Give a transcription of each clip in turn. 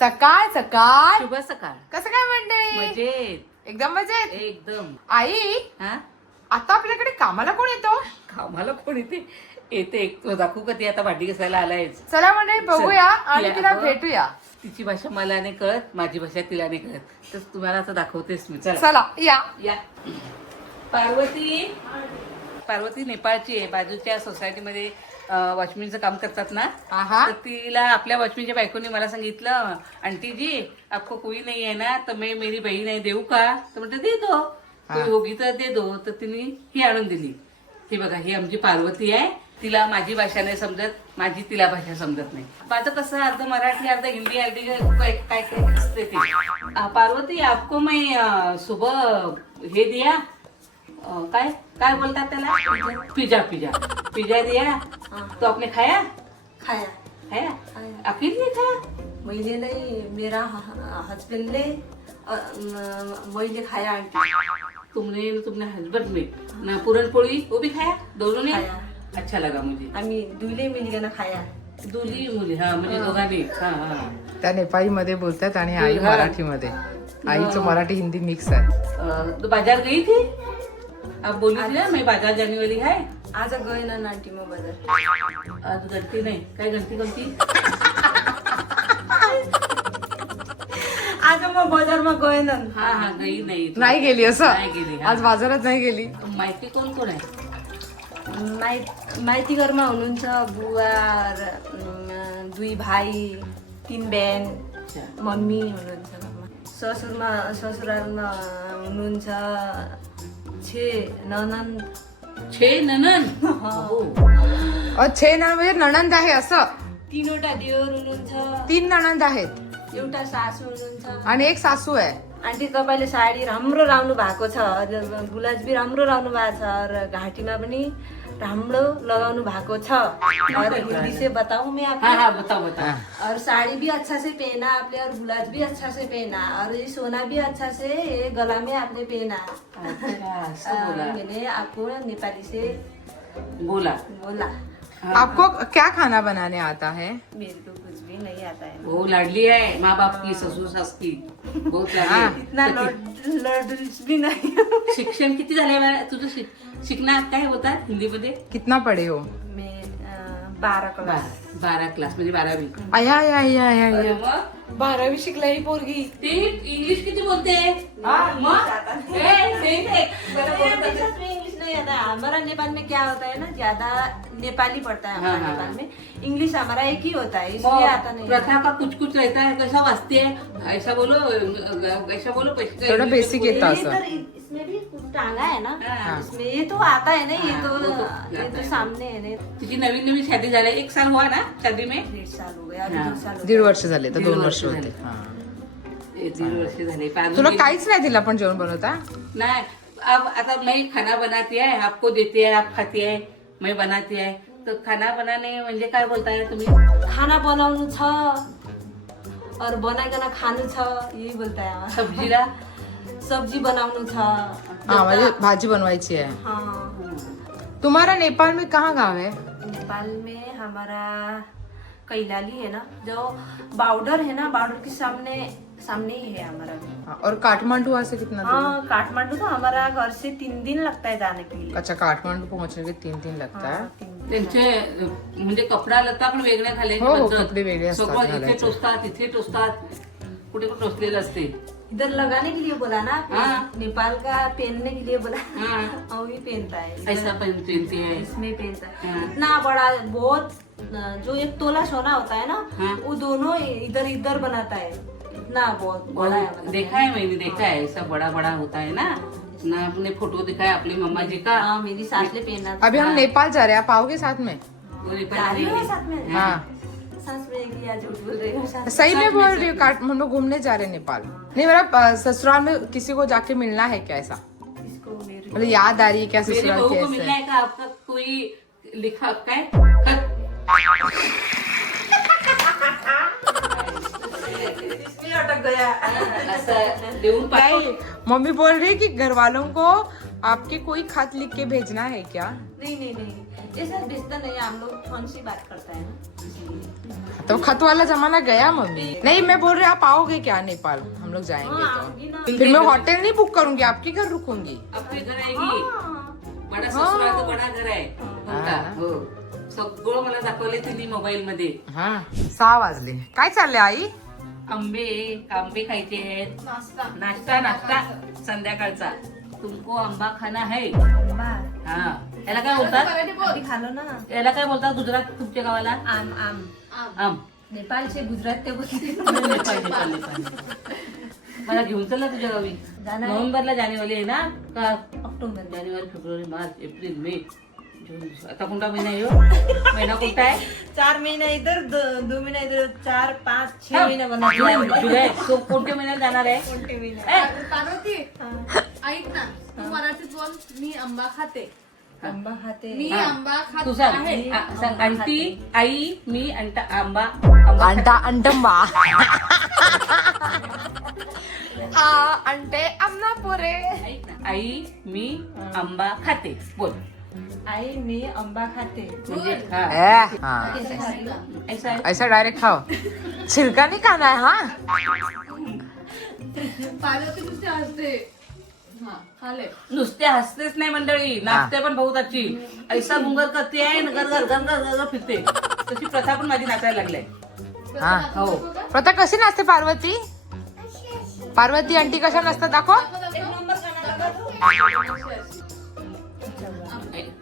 सकाळ सकाळ शुभ सकाळ. कसं काय मंडळी? मजेत. एकदम मजेत. एकदम. आई हा आता आपल्याकडे कामाला कोण येतो? कामाला कोण येते एक दाखवू का ती आता भांडी घासायला आलाय. चला मंडळी बघूया आणि तिला अगं, भेटूया. तिची भाषा मला नाही कळत, माझी भाषा तिला नाही कळत, तर तुम्हाला आता दाखवतेस मी. चला चला या. या. पार्वती नेपाळची आहे. बाजूच्या सोसायटीमध्ये वॉचमॅनचं काम करतात ना, आहा. तर तिला आपल्या वॉचमॅनच्या बायकोनी मला सांगितलं, आंटी जी आपको कोई नहीं है ना, तर मैं मेरी बहीण आहे देऊ का? तर म्हटलं दे दो, कोई होगी तर दे दो. तर तिने ही आणून दिली. ही बघा, ही आमची पार्वती आहे. तिला माझी भाषा नाही समजत, माझी तिला भाषा समजत नाही. माझं कसं अर्ध मराठी अर्ध हिंदी अर्ध काय काय काय असते ते. पार्वती आपको मैं सुबह हे दिया, काय काय बोलतात त्याला, पिज्जा पिज्जा पिज्जा दिया, तो आपने खाया खाया अकेले नहीं खाया? मैले नहीं, मेरा हस्बैंड ने मैले खाया आंटी. तुमने हस्बैंड में ना पुरणपोळी वो भी खाया, दोनों ने खाया. अच्छा लगा मुझे. आम्ही दुले मिलगन खाया. दोन्ही मुली, हा म्हणजे दोघांनी. हा हा. त्या नेपाळी मध्ये बोलतात आणि आई हा. मराठीमध्ये. आईचं मराठी हिंदी मिक्स आहे. तो बाजार गई थी, अब बोली थी ना मैं बाजार जाने वाली है. आज गए ना आंटी मग बाजार. आज गणती नाही, काय गणती कोणती? आज मग बाजार मग गए ना. हा हा गई नाही. नाही गेली नाही असं गेली, हा. आज बाजारात नाही गेली. माहिती कोण कोण आहे? माइती घरमा हुनुहुन्छ बुवा, दुई भाइ, 3 बहन, मम्मी हुनुहुन्छ घरमा. ससुरालमा हुनुहुन्छ 6 ननद. छे ननन. हो. छे नणंद म्हणजे नणंद आहे असं. 3वटा देवर हुनुहुन्छ, 3 नणंद आहेत एउटा सासू हुनुहुन्छ. आणि एक सासू आहे. आन्टी तपाईँले साडी राम्रो लाउनु भएको छ, गुलाज भी राम्रो लाउनु भएको छ, र घाँटीमा पनि राम्रो लगाउनु भएको छ. और हिंदी से बताऊं मैं आपको? हाँ हाँ बताओ बताओ. और साड़ी भी अच्छा से पहना आपने, और गुलाज भी अच्छा से पहना, और ये सोना भी अच्छा से ये गला में आपने पहना. अच्छा, असं बोला. मैंने आपको नेपाली से बोला. बोला. आपको क्या खाना बनाने आता है? मेरे को कुछ भी नहीं आता है. वो लाडली है माँ बाप की, ससुर सास की, बहुत लाडली आहे. इतना लॉर्डल्स भी नहीं. शिक्षण किती झालंय तुझं? शिकणार काय होतात हिंदी मध्ये? कितना पढ़े हो? मैं 12 क्लास. 12 क्लास म्हणजे 12वी. आया आया आया आया अरे आया. मग 12वी शिकला ही पोरगी. ती इंग्लिश किती बोलते? मग इंग्लिश नहीं आता. हमारा नेपाल में क्या होता है ना, ज्यादा नेपाली पड़ता है हमारे हाँ, नेपाल में. इंग्लिश हमारा एक ही होता है, इसलिए आता नहीं. प्रथा का कुछ कुछ रहता है, कैसा वाचते ऐसा बोलो पैसे थोड़ा बेसिक ये येतं इधर असं. इसमें भी टांगा है ना, हाँ. इसमें ये तो आता है ना, ये हाँ, तो वो तो ये आता तो है. सामने है ना. तिची नवीन नवीन शादी झाली, 1 साल हुआ ना शादी में. 1.5 साल हो गया, अभी हाँ. 2 साल हो 1.5 गया. वर्ष झाले तर 2 वर्ष होते. झाले. हा. 1.5 वर्ष झाले. तुला काहीच नाही दिला पण जेवण बनवता? नहीं, अब आता मैं खाना बनाती है, आपको देती है, आप खाती है, मैं बनाती है. तो खाना बनाने म्हणजे काय बोलताय तुम्ही? खाना बनाउनु छ और बनाइकन खानु छ, यही बोलता है हमारा. सब्जीला सब्जी बनाउनु छ. हा म्हणजे भाजी बनवायची आहे. हाँ. तुम्हारा नेपाल में कहाँ गाँव है? नेपाल में हमारा कैलाली है ना, जो बॉर्डर है ना, बॉर्डर के सामने ही है हमारा. हाँ, और काठमांडू से कितना दूर? हाँ, काठमांडू तो हमारा घर से 3 दिन लगता है जाने के लिए. अच्छा, काठमांडू पहुंचने के 3 दिन लगता है. हाँ, 3 दिन. त्यांचे म्हणजे कपडा लत्ता पण वेगळ्या घालायचे हो, हो, पद्धत. कपडे वेगळे असतात सगळं इथे घालायचे. टोचतात, इथे टोचतात, कुठे कुठे टोचलेलं असते. इधर लगाने के लिए बोला ना, हाँ. नेपाल का पहनने के लिए बोला. हाँ. और भी पहनता है. ऐसा पहनते हैं. इसमें पहनता है. हाँ. इतना बड़ा, बहुत, जो 1 तोला सोना होता है ना, हाँ. वो दोनों इधर इधर बनाता है. इतना बहुत बड़ा है हमारा. देखा है, मैंने देखा है, ऐसा बड़ा बड़ा होता है ना. ना आपने फोटो दिखा है अपनी मम्मा जी का. हाँ, मेरी सास ने पहना था. अभी हम नेपाल जा रहे हैं, आप आओगे साथ में? वो नेपाल जा रही हो जाएंगे. साथ में? हाँ, सास में कि या झूठ बोल रही हो? सास सही में साथ बोल में, रही हूँ. हम लोग घूमने जा रहे हैं नेपाल. नहीं, मेरा ससुराल में किसी को जाके मिलना है क्या ऐसा? इसको मेरी मतलब याद आ रही है क्या मेरी ससुराल बहू की को ऐसे? मिलना है का आपका कोई लिखा काय खत? इसमें अटक गया. असं देऊन पाठव. नहीं, मम्मी बोल रही है कि घर वालों को आपके कोई खत लिख के भेजना है क्या? नहीं, ये सब रिश्ता नहीं है, हम लोग फोन से बात करता है ना, इसलिए. तो खत वाला जमाना गया मम्मी। नहीं मैं बोल रही आप आओगे क्या नेपाल, हम लोग जाएंगे तो फिर मैं होटल नहीं बुक करूंगी, आपके घर रुकूंगी। आपके घर आएगी, बडा ससुराचं बडा घर आहे उनका. हो सगळं मला दाखवले तिने मोबाईल मध्ये. हा 6 वाजले. काय चाललंय आई? आंबे खायचे आहेत. नाश्ता संध्याकाळचा. तुमको आंबा खाना है. हा याला काय बोलतात? खालो ना. याला काय बोलतात गुजरात तुमच्या गावाला? आम आम आम. नेपाळचे गुजरात ते बोलते. नेपाळ. मला घेऊन चल ना तुझ्या गावी. नोव्हेंबरला जानेवारी आहे ना का? ऑक्टोबर जानेवारी फेब्रुवारी मार्च एप्रिल मे जून. आता कोणता महिना आहे? महिना कोणता आहे? 4 महीना इधर 2 महीना इधर 4 5 6 महीना बना. जुलै. तो कोणत्या महिन्यात जाणार आहे? कोणते महीना? पार्वती ऐक ना, तू मराठीत बोल. मी आंबा खाते. आंबा खाते. मी आंबा खात तू सांग. आहे. सांग आंटी आई मी आंबा अंटंबा अंटे अम्नापुरे. ऐक ना. आई मी आंबा खाते बोल. आई मी आंबा खाते. म्हणजे हा. ऐसा आहे. ऐसा डायरेक्ट खाओ, छिलका नहीं खाना है. हाँ पार्वती नुसते हसते. हा खाले. नुसते हसतेच नाही मंडळी, नाचते पण बहुत अच्छी. ऐसा गुंगर करते आहे, घर घर घर घर घर फिरते. तशी प्रथा पण माझी नाचायला लागलाय. हा हो. प्रथा कशी नाचते पार्वती? पार्वती आंटी कशा नाचतात दाखव.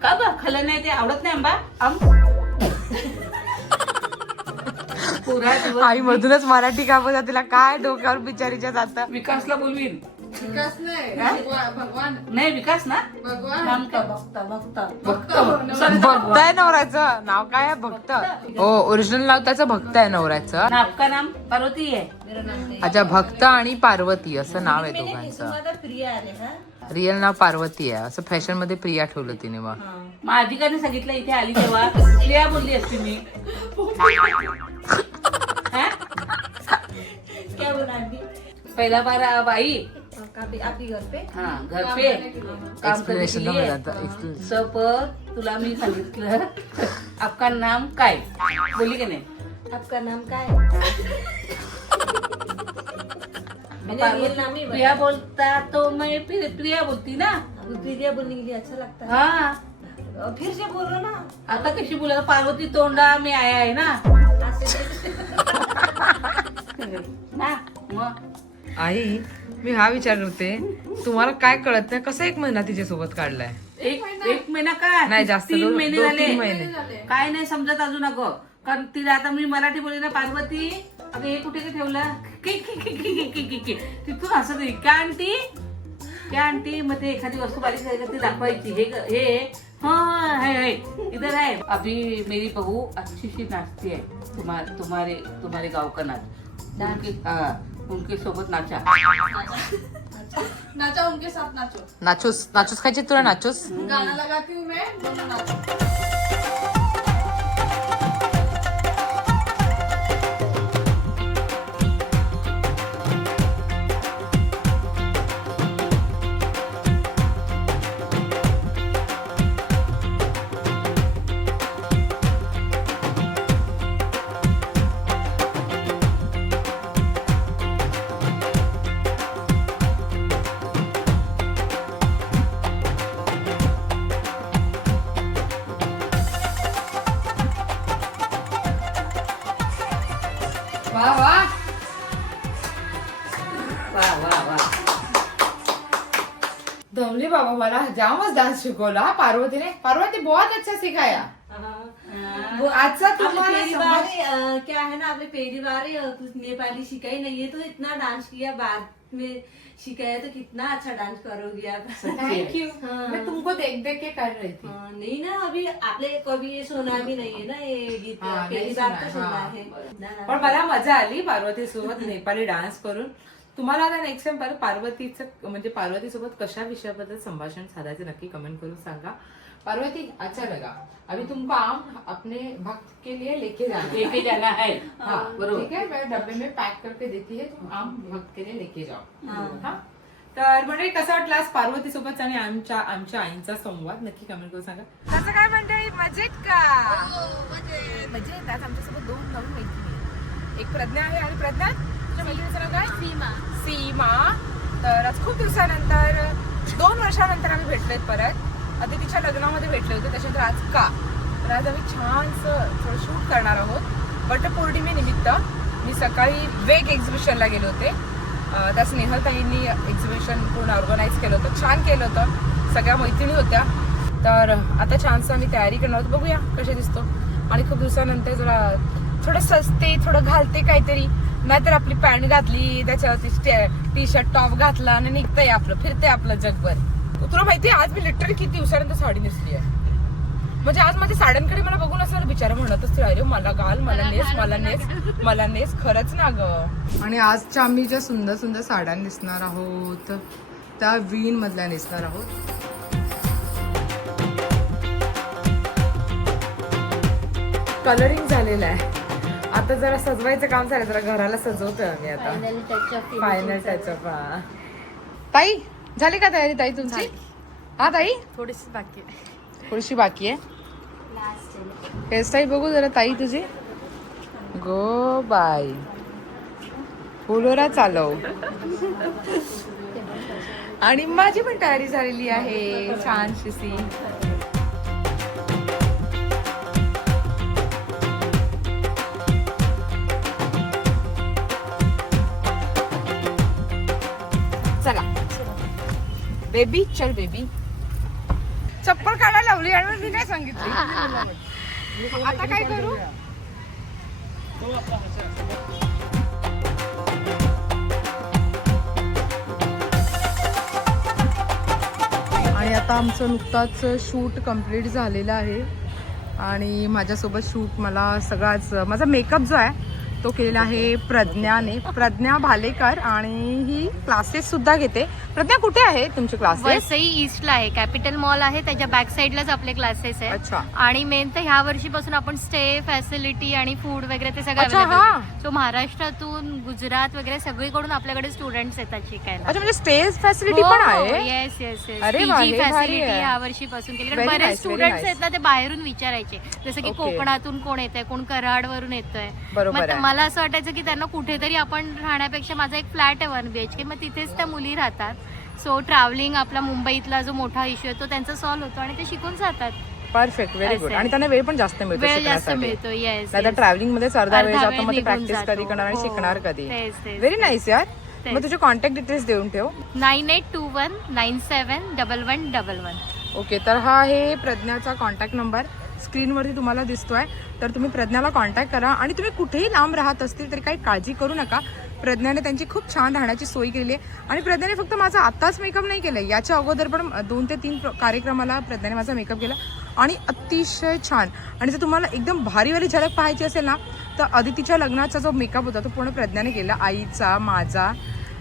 का ग खाल्लं नाही ते? आवडत नाही आंबा? पुरा दिवस आई मधूनच मराठी का बोलतात, तिला काय डोक्यावर बिचारीच्या जातं. विकासला बोलवीन. विकास नाही, भगवान. नाही विकास ना. भगवान. नाम काय? भक्त आहे नवऱ्याचं नाव. काय आहे? भक्त. हो ओरिजिनल नाव त्याचं भक्त आहे नवऱ्याचं. आपका नाम पार्वती आहे. अच्छा भक्त आणि पार्वती असं नाव आहे दोघांचं. प्रिया आले हा. रिअल नाव पार्वती आहे, असं फॅशन मध्ये प्रिया ठेवलं तिने. मग माझी का नाही सांगितलं इथे आली तेव्हा? प्रिया बोलली असती मी. हा? क्या बोला आंटी? पहिला बार बाई. आपकी घर पे हा घर पे काम करने के एक्सप्लेनेशन लिए. जातं. सब तुला मी सांगितलं आपका नाम काय बोली का नाही? आपका नाम काय? प्रिया बोलता तो मैं प्रिया बोलती ना. प्रिया बोलने के लिए अच्छा लगता है. हा फिर से बोलो ना. आता कशी बोला? पार्वती तोंडा मी आया आहे ना. ना मग आई मी हा विचारले होते, तुम्हाला काय कळत नाही कसं 1 महिना तिच्या सोबत काढलाय? एक महिना काय? नाही जास्त 3 महिने 2-3 झाले. महिने. काय नाही समजत अजून. अगं कारण तिला आता मी मराठी बोलली ना पार्वती. अगं हे कुठे ठेवलं? तिथून हसत येईल. क्या आंटी क्या आंटी? मग ते एखादी वस्तू बारीक झाली ती दाखवायची. हे हाँ है इधर है. अभी मेरी बहू अच्छी सी नाचती है. तुम्हारे गाँव का नाच. उनके सोबत नाचा. नाचा उनके साथ नाचो. नाचूस खायची तुला? नाचूस गाना लगाती हूँ मैं, दोनों नाचो. वा वा वा वा वा. दमली बाबा, मला जामच डान्स शिकवला पार्वतीने. पार्वती बहुत अच्छा सिखाया. वो आजचा तुम्हाला पहली बार क्या है ना, आपने पहली बार कुछ नेपाली सीखा ही नहीं है तो इतना डांस किया. बाद में सिखाया तो कितना अच्छा डांस करोगी आप. Thank you. मैं तुमको देख देख के कर रही थी. नहीं ना, अभी आपने कभी ये सुना भी नहीं है ना ये गीत. हाँ, पहली नहीं बार सुना, तो सुना हाँ. है ना. पण मला मजा आली पार्वती सोबत नेपाली डान्स करून. तुम्हाला आता नेक्स्ट टाइम पार्वतीचं म्हणजे पार्वती सोबत कशा विषयाबद्दल संभाषण साधायचं नक्की कमेंट करून सांगा. पार्वती अच्छा लगा. अभी तुमको आम अपने भक्त के लिए लेके जाना है. हाँ बरोबर. ठीक है, मैं डब्बे में पैक करके देती है, तुम आम भक्त के लिए लेके जाओ. हाँ. हा तर मंडळी कसा वाटला आज पार्वती सोबत आणि आमच्या आईंचा संवाद नक्की कमेंट करून सांगा. कसं काय मंडळी, मजेत का? मजेत. आज आमच्यासोबत 2 नवीन मैत्रिणी एक प्रज्ञा आहे आणि प्रज्ञा तुझ्या मैत्रिणीचं नाव काय? सीमा. सीमा. तर आज खूप दिवसानंतर 2 वर्षानंतर आम्ही भेटलोय परत. आधी तिच्या लग्नामध्ये भेटले होते, त्याच्यानंतर आज का तर आज आम्ही छानसं थोडं शूट करणार आहोत वटपौर्णिमेनिमित्त. मी सकाळी वेग एक्झिबिशनला गेले होते. त्या स्नेहलताईंनी एक्झिबिशन पूर्ण ऑर्गनाईज केलं होतं, छान केलं होतं, सगळ्या मैत्रिणी होत्या. तर आता छानसं आम्ही तयारी करणार आहोत, बघूया कसे दिसतो. आणि खूप दिवसानंतर जरा थोडं सजते, थोडं घालते काहीतरी, नाहीतर आपली पॅन्ट घातली त्याच्यावरती टी शर्ट टॉप घातला आणि निघतंय आपलं, फिरतंय आपलं जगभर. तुला माहितीये आज मी लिटरली किती दिवसानंतर साडी नेसली आहे. म्हणजे आज माझ्या साड्यांकडे मला बघून असं बिचारा म्हणत असते, अरे मला घाल, मला नेस, मला नेस, मला नेस. खरंच ना ग. आणि आजच्या आम्ही ज्या सुंदर सुंदर साड्या नेसणार आहोत त्या वीण मधल्या नेसणार आहोत. कलरिंग झालेलं आहे, आता जरा सजवायचं काम झालं, जरा घराला सजवतोय आम्ही आता. Final touch-up. ताई झाली का तयारी ताई तुमची? हा ताई थोडीशी बाकी आहे. थोडीशी बाकी आहे. हेअरस्टाईल बघू जरा ताई तुझी. गो बाय, फुलोरा चालव. आणि माझी पण तयारी झालेली आहे छानशी. चला बेबी, चल बेबी. चप्पल काढायला लावली आणि मी काय सांगितलं. आता काय करू? आणि आता आमचं नुकताच शूट कंप्लीट झालेलं आहे आणि माझ्यासोबत शूट मला सगळाच माझा मेकअप जो आहे तो केलेला आहे प्रज्ञाने, प्रज्ञा भालेकर. आणि ही क्लासेस सुद्धा घेते. प्रज्ञा कुठे आहे तुमचे क्लासेस? वसई ईस्टला आहे, कॅपिटल मॉल आहे, त्याच्या बॅक साईडलाच आपले क्लासेस आहेत. अच्छा. आणि मेन तर ह्या वर्षीपासून आपण स्टे फॅसिलिटी आणि फूड वगैरे ते सगळं अच्छा, available हा. आहे. सो महाराष्ट्रातून गुजरात वगैरे सगळीकडून आपल्याकडे स्टुडंट्स येतात शिकायला. अच्छा, म्हणजे स्टेज फॅसिलिटी पण आहे. Yes yes yes. अरे वा, हे भारी फॅसिलिटी आहे. ह्या वर्षीपासून केली. Very कारण बरेच nice, very स्टुडंट्स nice. आहेत ना, ते बाहेरून विचारायचे, जसं की Okay. कोकणातून कोण येतंय, कोण कराडवरून येतोय. बरोबर मग आहे. मला असं वाटायचं की त्यांना कुठेतरी आपण राहण्यापेक्षा माझा एक फ्लॅट आहे 1 BHK, मग तिथेच त्या मुली राहतात. सो ट्रॅव्हलिंग आपला मुंबईतला जो मोठा इश्यू आहे तो त्यांचा सॉल्व्ह होतो आणि ते शिकून जातात. Perfect, very good. असं. आणि त्यांना वेळ पण जास्त मिळतो वेळ जास्त शिकण्यासाठी. मिळतो. येस नाही तर ट्रॅव्हलिंग मध्ये अर्धा वेळ अर्धा जातो, वेळ मग ते निघून प्रॅक्टिस जातो. कधी करणार आणि हो. शिकणार कधी. तेच, तेच, व्हेरी तेच. नाईस यार. तेच. मग तुझे कॉन्टॅक्ट डिटेल्स देऊन ठेव. 9821971111. ओके, तर हा आहे प्रज्ञाचा कॉन्टॅक्ट नंबर स्क्रीनवरती तुम्हाला दिसतोय. तर तुम्ही प्रज्ञाला कॉन्टॅक्ट करा. आणि तुम्ही कुठेही लांब राहत असतील तरी काही काळजी करू नका. प्रज्ञाने त्यांची खूप छान राहण्याची सोय केलेली आहे. आणि प्रज्ञाने फक्त माझा आत्ताच मेकअप नाही केलं, याच्या अगोदर पण 2 ते 3 कार्यक्रमाला प्रज्ञाने माझा मेकअप केला आणि अतिशय छान. आणि जर तुम्हाला एकदम भारीवाली झलक पाहायची असेल ना, तर अदितीच्या लग्नाचा जो मेकअप होता तो पूर्ण प्रज्ञाने केला, आईचा, माझा.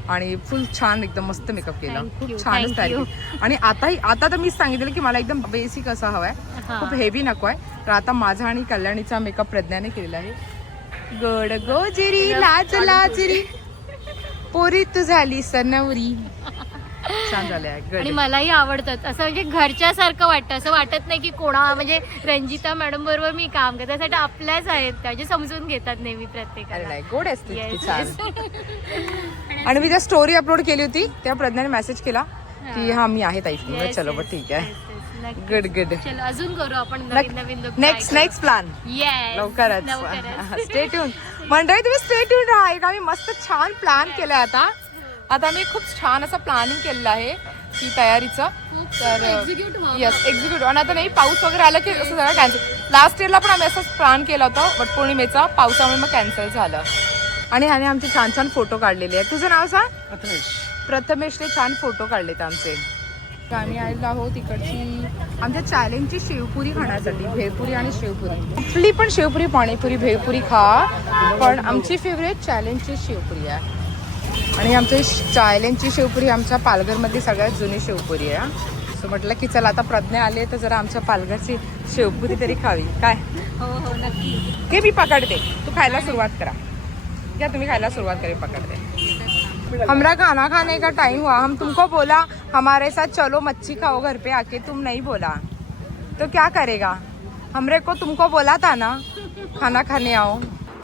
आणि फुल छान एकदम मस्त मेकअप केला. Thank खूप you, छानच thank तयारी you. केली. आणि आता तर मीच सांगितलं की मला एकदम बेसिक असा हवाय, हा. खूप हेवी नको आहे. तर आता माझा आणि कल्याणीचा मेकअप प्रज्ञाने केलेला आहे. गड गोजिरी लाज लाजरी पोरी तू झाली सनवरी. छान झालंय. आणि गड. मलाही आवडतात असं, म्हणजे घरच्यासारखं वाटतं. असं वाटत नाही की कोणा, म्हणजे रंजिता मॅडम बरोबर मी काम करते, त्यासाठी आपल्याच आहेत त्या, म्हणजे समजून घेतात नेहमी अरे प्रत्येकाला. नाही, गोड असते Yes, इतकी छान. yes. आणि मी ज्या स्टोरी अपलोड केली होती तेव्हा प्रज्ञाने मेसेज केला की हा मी आहे ताई. Yes, चलो yes, बरं ठीक आहे. yes, yes, नक्की. Good good. चलो अजून करू आपण नवीन नवीन look try नेक्स्ट करू. प्लॅन Yes, लवकरच. लवकरच. स्टे ट्यून मंडळी, तुम्ही स्टे ट्यून राहा. एक आम्ही मस्त छान प्लॅन केलाय आता आम्ही खूप छान असं प्लॅनिंग केलेलं आहे की तयारीचं. तर येस, एक्झिक्यूटिव्ह. आणि आता नाही पाऊस वगैरे आला की असं सगळं कॅन्सल. लास्ट इयरला पण आम्ही असंच प्लॅन केला होता वटपौर्णिमेचा, पावसामुळे मग कॅन्सल झालं. आणि ह्याने आमचे छान छान फोटो काढलेले आहेत. तुझं नाव सांग? प्रथमेशने छान फोटो काढलेत आमचे. आम्ही आलेलो आहोत इकडची आमच्या चॅलेंजची शेवपुरी खाण्यासाठी. भेळपुरी आणि शेवपुरी, कुठली पण शेवपुरी, पाणीपुरी, भेळपुरी खा, पण आमची फेवरेट चॅलेंजची शेवपुरी आहे. आणि आमची चॅलेंजची शेवपुरी आमच्या पालघरमधली सगळ्यात जुनी शेवपुरी आहे. सो म्हटलं की चला आता प्रज्ञा आले तर जरा आमच्या पालघरची शेवपुरी तरी खावी. काय हो हो नक्की. हे मी पकडते, तू खायला सुरुवात करा. क्या तुम्ही खायला सुरुवात करें, पकड़ते. हमरा खाना खाने का टाइम हुआ, हम तुमको बोला हमारे साथ चलो मच्छी खाओ घर पे आके, तुम नहीं बोला तो क्या करेगा. हमरे को तुमको बोला था ना खाना खाने आओ.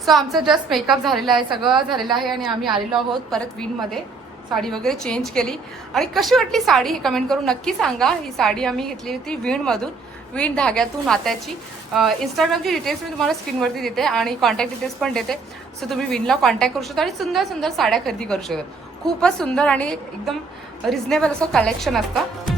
सो आमचं जस्ट मेकअप झालेला आहे, सगळं झालेलं आहे आणि आम्ही आलेलो आहोत परत विणमध्ये. साडी वगैरे चेंज केली आणि कशी वाटली साडी हे कमेंट करून नक्की सांगा. ही साडी आम्ही घेतली होती विणमधून, विण धाग्यातून नात्याची. इंस्टाग्रामची डिटेल्स मी तुम्हाला स्क्रीनवरती देते आणि कॉन्टॅक्ट डिटेल्स पण देते. सो तुम्ही विणला कॉन्टॅक्ट करू शकता आणि सुंदर सुंदर साड्या खरेदी करू शकता. खूपच सुंदर आणि एकदम रिझनेबल असं कलेक्शन असतं.